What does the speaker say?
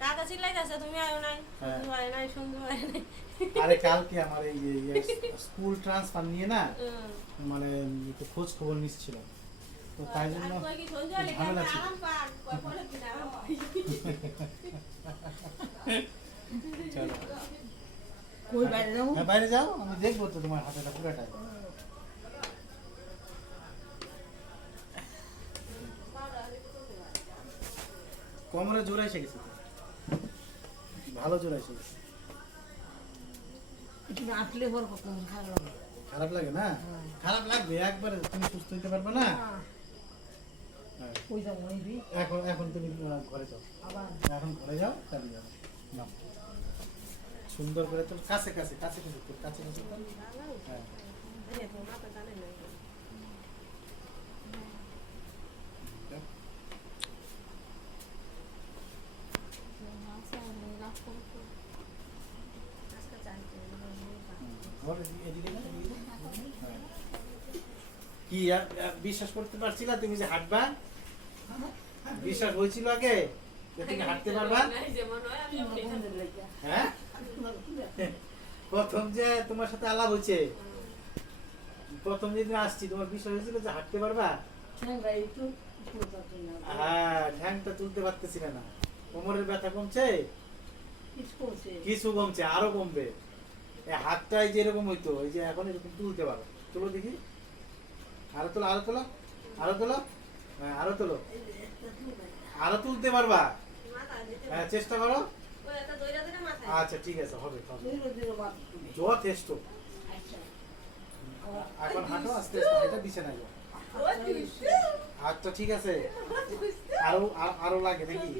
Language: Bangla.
কাকা চিল্লাইতাছে তুমি আয়ো নাই, সুন্দর হয় নাই, সুন্দর হয় নাই। আরে কালকে আমার এই স্কুল ট্রান্সফার নিয়ে না মানে একটু খোঁজ খবর নিচ্ছিলাম, তো তাই জন্য ঝামেলা ছিল। চলো কই বাইরে যাও? হ্যাঁ বাইরে যাও, আমি দেখবো তো তোমার হাতেটা পুরাটাই। কোমরে জোর এসে গেছে তো, ভালো জোর এসে গেছে। একটু আসলে বড় কথা খারাপ লাগে। খারাপ লাগে না? খারাপ লাগবে, একবারে তুমি সুস্থ হইতে পারবে না। হ্যাঁ। কই যাবো নাইবি? এখন তুমি ঘরে যাও, আবার এখন ঘরে যাও, তাহলে যাও। নাও। সুন্দর করে তো কাছে কাছে কাছে কাছে তো, কাছে কাছে তো। হ্যাঁ। ঘরে এদিকে না, এদিকে না? হ্যাঁ। কি বিশ্বাস করতে পারছি না তুমি যে হাঁটবা? বিশ্বাস হয়েছিল আগে যে তুমি হাঁটতে পারবা? হ্যাঁ, প্রথম যে তোমার সাথে আলাপ হয়েছে, প্রথম যেদিন আসছি তোমার বিশ্বাস হয়েছিল যে হাঁটতে পারবা? হ্যাঁ, ঠ্যাংটা তুলতে পারতেছিলে না। কোমরের ব্যথা কমছে? কিছু কমছে, আরো কমবে। এই হাতটাই যেরকম হইতো, এই যে এখন এরকম তুলতে পারো। তুলো দেখি, আরো তোলো, আরো তোলো, আরো তোলো, হ্যাঁ আরো তোলো, আরো তুলতে পারবা? হ্যাঁ চেষ্টা করো। আচ্ছা ঠিক আছে, হবে যথেষ্ট। এখন হাঁটো আস্তে আস্তে, এটা বিছানায় যাও। আচ্ছা ঠিক আছে, আরো আরো লাগে নাকি?